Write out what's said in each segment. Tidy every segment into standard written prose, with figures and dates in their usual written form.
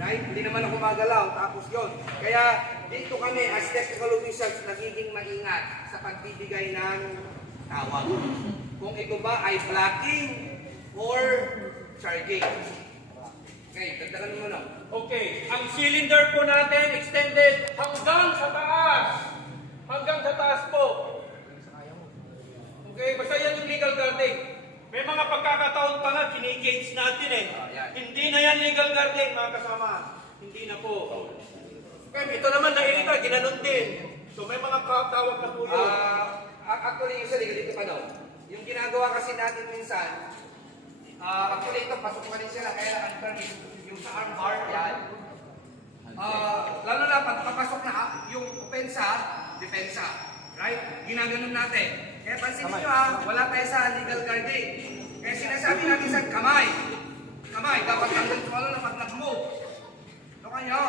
Right? Hindi naman ako magalaw, tapos yon. Kaya dito kami as technical officials nagiging maingat sa pagbibigay ng tawag. Kung ito ba ay blocking or charging. Okay, dagdagan mo na. Okay, ang cylinder po natin extended hanggang sa taas. Hanggang sa taas po. Okay, basta yan yung legal guarding. May mga pagkakataon pa nga, ginigage natin eh. Hindi na yan legal guarding, mga kasama. Hindi na po. Okay, ito naman nairita, ginanon din. So may mga tawag na po yun. Actually, usually, dito pa daw. Yung ginagawa kasi natin minsan, actually ito, pasok pa rin sila, kaya ang yung sa arm bar, yan. Lalo na pag papasok na yung opensa, depensa. Right? Ginaganon natin. Kaya pansin niyo wala tayo sa legal guarding. Kaya sinasabi natin sa kamay. Kamay, dapat hanggang lalo na pag nag-move. Loka nyo.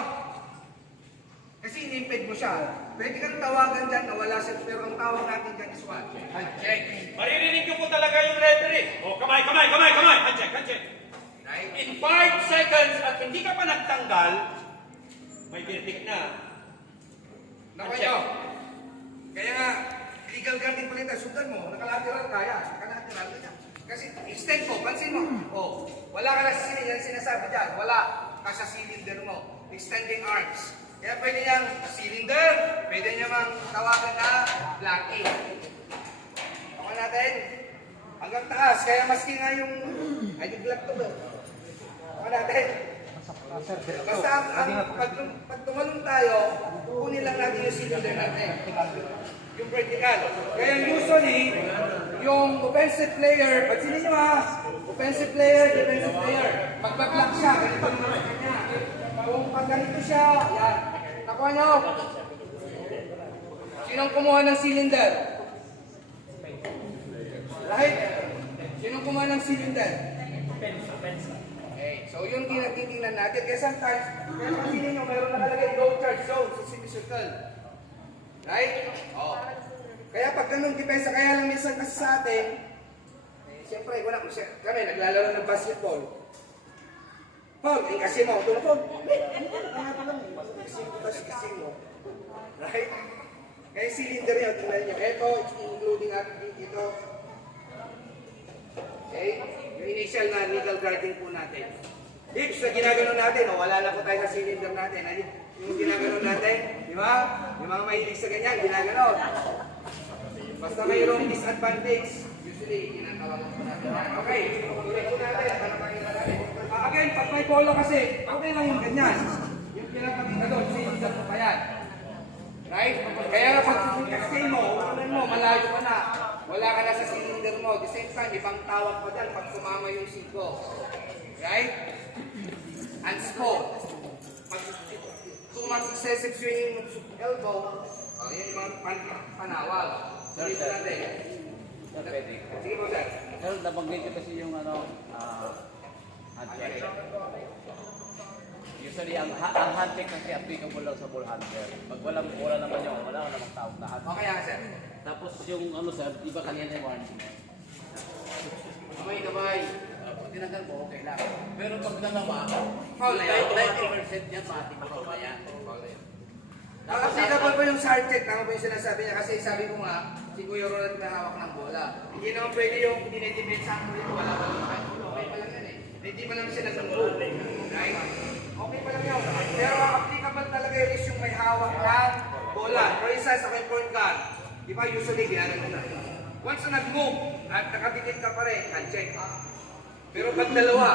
Kasi inimped mo siya. Pwede kang tawagan dyan na wala siya, pero ang tawag natin dyan is what? Handshake. Maririnig ko po talaga yung referee. Oh, kamay, kamay, kamay, kamay. Handshake, handshake. Right? In 5 seconds at hindi ka pa nagtanggal, may verdict na. Loka nyo. Kaya nga, legal guarding pa rin tayo. Sundan mo, nakalateral kaya. Nakalateral ka. Kasi extend mo, pansin mo. Oh, wala ka na sa cylinder, sinasabi dyan. Wala ka sa cylinder mo. Extending arms. Kaya pwede niyang cylinder, pwede niya mang tawagan na blocking. Okay natin? Hanggang taas, kaya maski nga yung... Ay, yung block to ba? Okay natin? Basta pag tumalong tayo, kunin lang natin yung cylinder natin. Yung vertical. Kaya usually, yung offensive player, pansinin nyo offensive player, defensive player. Magbablock siya, ganito naman sa kanya. Kung pag ganito siya, yan. Nakuha nyo. Sinong kumuha ng cylinder? Right? Sinong kumuha ng cylinder? Okay, so yun tinitingnan natin. Kaya sometimes, kaya pansinin nyo, mayroon nakalagay low charge zone sa semicircle. Right? Oh. Kaya pag ganun depensa, kaya lang minsan kasi sa atin, siyempre, kami naglalaro ng basketball. Paul, kasi mo, ito na Paul. Kasi mo. Right? Kaya yung cylinder yun, tingnan nyo. Ito, including natin dito. Okay? Yung initial na legal guarding po natin. Dips na ginaganon natin, wala na po tayo sa cylinder natin. Yung ginaganon natin, di ba? Yung mga mahilig sa ganyan, ginaganon. Basta mayroong disadvantage, usually, ginatawagan po natin. Okay, tuloy po natin. Again, pag may bola kasi, okay lang yung ganyan. Yung pinapakita doon, cylinder po pa yan. Right? Kaya nga pag kasi mo, malayo ka na. Wala ka na sa cylinder mo. At the same time, ibang tawag pa dyan pag sumama yung 5. Right? And scope. Kung mag-successive swinging elbow, yan yung mga panawag. Sir, pwede. Sige po, sir. Sir, nabanggit ko kasi yung handshake. Usually, ang handshake kasi applicable lang sa ball handler. Pag walang bola naman yun, wala ka namang tawag na handshake. Okay, sir. Tapos yung sir, di ba kanina yung warning? Kamay. Pag tinanggal mo, okay lang. Pero pag nalawa, Foul na yan. 90% yan, mati pa na yan. Applicable po yung sergeant, tama po yung sinasabi niya. Kasi sabi ko nga, si Kuya Ronald na hawak ng bola. Hindi naman pwede yung dinidibit sa akin dito, wala pa lang kahit ulo. Okay pa lang yan eh. Hindi pa lang siya nag-move. Right? Okay pa lang yun. Pero applicable talaga yun is yung may hawak ng bola. For instance, ako yung point guard. Di ba usually ginagawa na. Once na nag-move at nakadikit ka pa rin, handshake. Pero pag dalawa,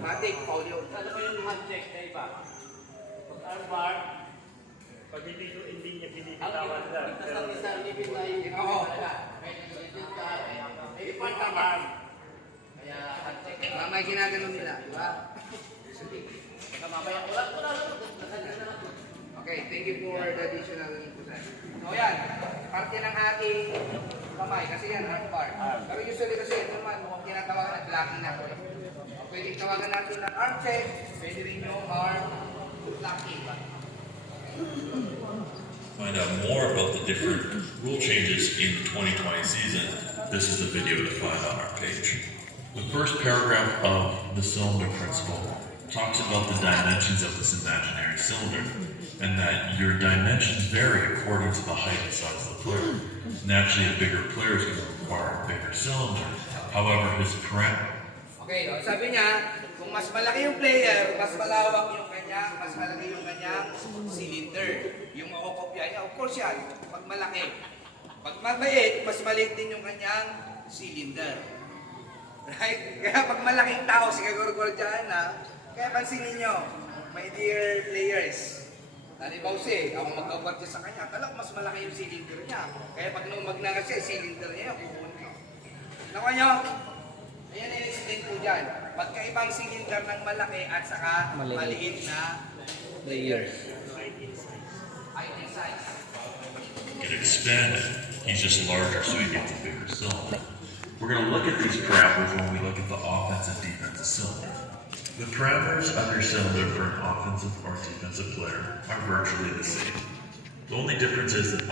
matik, foul yun. Ano ba yung handshake na iba? Pag armbar, Pag hindi niya ang binibitawan lang. itas ng isang libid na yung Oo. may part ng arm. Kaya handshake. May ginaganon nila, di ba? Baka mamaya, wala. Okay, thank you for the additional input. So yan, parte ng ating kamay, kasi yan, hard part. Pero usually kasi ito naman, mukhang tinatawagan na blocking natin. Pwede tawagan natin ng arm check, pwede rin yung arm blocking. Find out more about the different rule changes in the 2020 season. This is the video to find on our page. The first paragraph of the cylinder principle talks about the dimensions of this imaginary cylinder, and that your dimensions vary according to the height and size of the player. Naturally, a bigger player is going to require a bigger cylinder. However, his parameter. Okay, sabi niya, kung mas malaki yung player, mas malawak yung kanyang, mas malaki yung kanyang cylinder. Yung makokopya niya, of course yan, pag malaki. Pag maliit, mas maliit din yung kanyang cylinder. Right? Kaya pag malaking tao, sigagurugurad dyan na, kaya pansinin nyo, my dear players, Halimbawa siya, ako magkakwart sa kanya, talagang mas malaki yung cylinder niya. Kaya pag nung magnangas siya, cylinder niya, kukunin ko. Nakuha nyo? Ayan ang explain po dyan. Magkaibang cylinder ng malaki at saka maliit na Layers. height and size. Get expanded. He's just larger, so he gets a bigger cylinder. We're going to look at these parameters when we look at the offensive defensive cylinder. The parameters of your cylinder for an offensive or defensive player are virtually the same. The only difference is that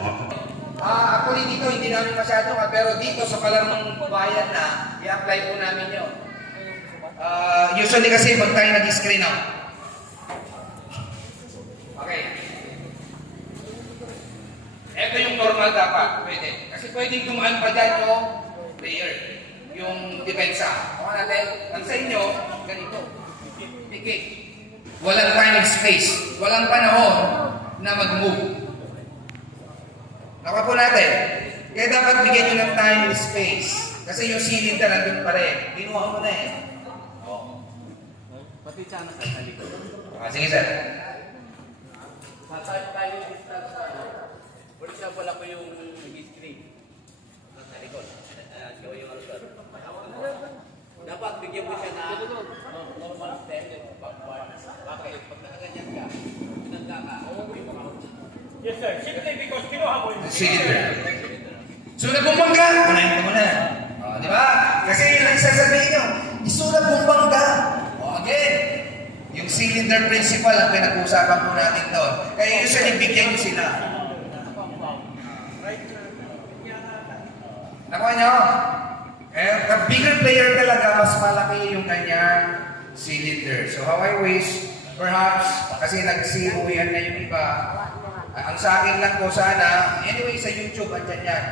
Actually dito hindi namin masyado pero dito sa palarong bayan na i-apply po namin yun. Usually kasi pag tayo nag-screen out. Okay. Ito yung normal dapat, pwede. Kasi pwedeng dumaan pa dyan yung player, yung depensa. Kung natin, ang sa inyo, ganito. Pikit. Walang time and space. Walang panahon na mag-move. Nakuha po natin. Kaya dapat bigyan nyo ng time and space. Kasi yung cylinder nandun pa rin. Ginuha mo na eh. Pati siya na sa likod. Sige sir. Sa tayo yung distance tayo. For example, ako yung nag-screen. Sa likod. Gawin yung ano sir. Dapat bigyan mo siya na normal step. Bakit? Pag nakaganyan ka, pinangga ka, okay mo ka. Yes, sir. Simply because kinuha mo yung Cylinder. So nagbumbang ka, kunahin mo na. Di ba? Kasi yun ang sasabihin nyo. Isulat bumbang ka. Again, yung cylinder principle ang pinag-uusapan po natin doon. Kaya usually bigyan nyo sila. Nakuha nyo? The bigger player talaga, mas malaki yung kanyang cylinder. So how I wish, perhaps, kasi nag-COE-an na yung iba, ang sa akin lang po sana, anyway sa YouTube, andyan yan.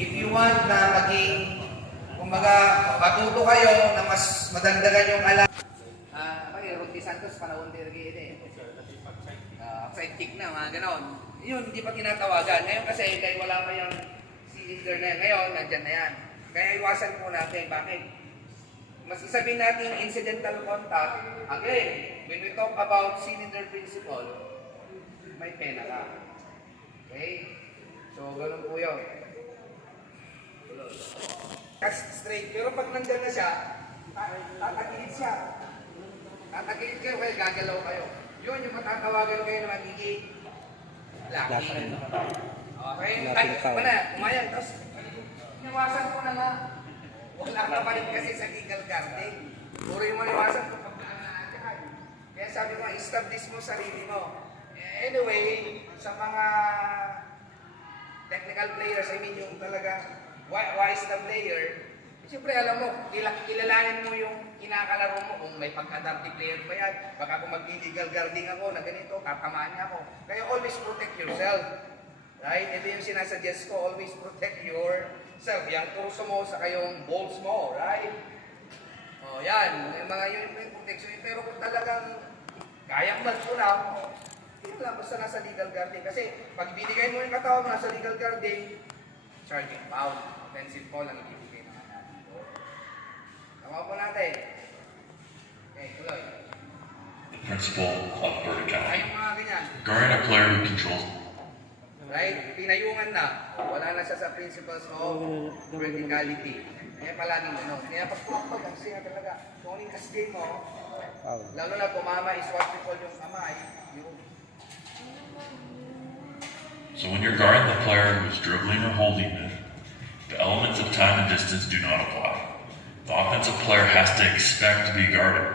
If you want na maging, kumbaga, matuto kayo na mas madagdagan yung alam. Ronti Santos, panahon din rin upside kick na, mga ganon. Yun, hindi pa tinatawagan. Ngayon kasi, dahil wala pa yung cylinder na yan. Ngayon, nandyan na yan. Kaya iwasan po natin. Bakit? Mas isabihin natin yung incidental contact. Again, when we talk about cylinder principle, may pena ka. Okay? So, ganun po yun. Cast straight. Pero pag nandyan na siya, tatagilid siya. Tatagilid kayo, kaya gagalaw kayo. Yun yung matatawagan kayo na magiging locking. Okay? Ay, umayan. Tapos, iniwasan ko na nga. Wala ka pa rin kasi sa legal guarding. Puro yung maniwasan ko pag naanaan. Kaya sabi ko, establish mo sarili mo. Anyway, sa mga technical players, I mean yung talaga wise na player, siyempre alam mo, kilalanin mo yung kinakalaro mo kung may pagka-adaptive player ba yan. Baka kung mag-illegal guarding ako na ganito, katamaan niya ako. Kaya always protect yourself. Right? Ito yung sinasuggest ko, always protect yourself. Yung torso mo sa kayong balls mo, right? O yan, yung mga yun yung protection. Pero kung talagang kayang magpuna, yun lang, basta nasa legal guarding. Kasi pag binigay mo yung katawan mo nasa legal guarding, charging foul, offensive foul ang ibibigay naman natin. Tama po natin. Okay, tuloy. the principle of Ay, verticality. yung mga ganyan. Guarding a player who controls Right? Pinayungan na. Wala na siya sa principles of verticality. Kaya palaging ano. Kaya pag pumapag, ang siya talaga. Kung anong kasgay mo, lalo na tumama is what we call yung kamay. Yung So when you're guarding the player who is dribbling or holding it, the elements of time and distance do not apply. The offensive player has to expect to be guarded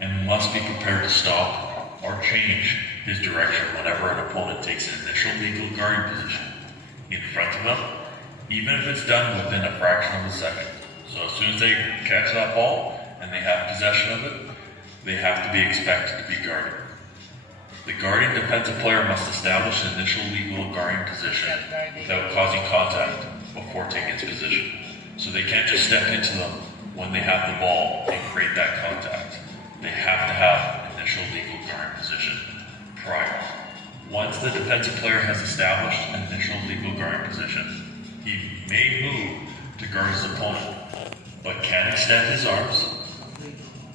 and must be prepared to stop or change his direction whenever an opponent takes an initial legal guarding position in front of him, even if it's done within a fraction of a second. So as soon as they catch that ball and they have possession of it, they have to be expected to be guarded. The guarding defensive player must establish an initial legal guarding position without causing contact before taking its position. So they can't just step into them when they have the ball and create that contact. They have to have an initial legal guarding position prior. Once the defensive player has established an initial legal guarding position, he may move to guard his opponent, but can extend his arms,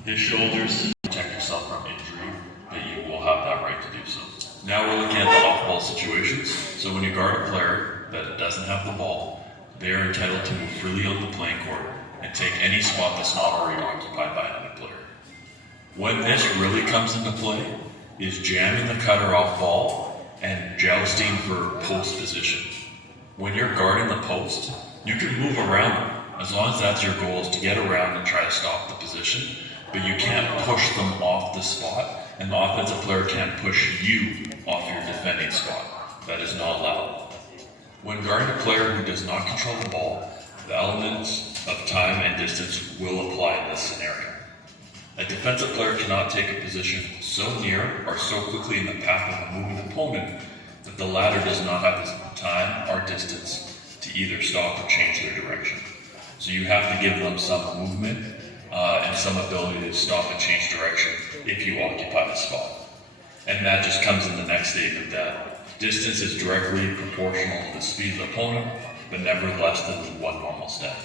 his shoulders, protect yourself from injury, that you will have that right to do so. Now we're looking at the off-ball situations. So when you guard a player that doesn't have the ball, they are entitled to move freely on the playing court and take any spot that's not already occupied by another player. When this really comes into play is jamming the cutter off ball and jousting for post position. When you're guarding the post, you can move around them, as long as that's your goal, is to get around and try to stop the position, but you can't push them off the spot, and the offensive player can't push you off your defending spot. That is not allowed. When guarding a player who does not control the ball, the elements of time and distance will apply in this scenario. A defensive player cannot take a position so near or so quickly in the path of a moving opponent that the latter does not have the time or distance to either stop or change their direction. So you have to give them some movement and some ability to stop and change direction if you occupy the spot. And that just comes in the next statement that distance is directly proportional to the speed of the opponent, but never less than one normal step.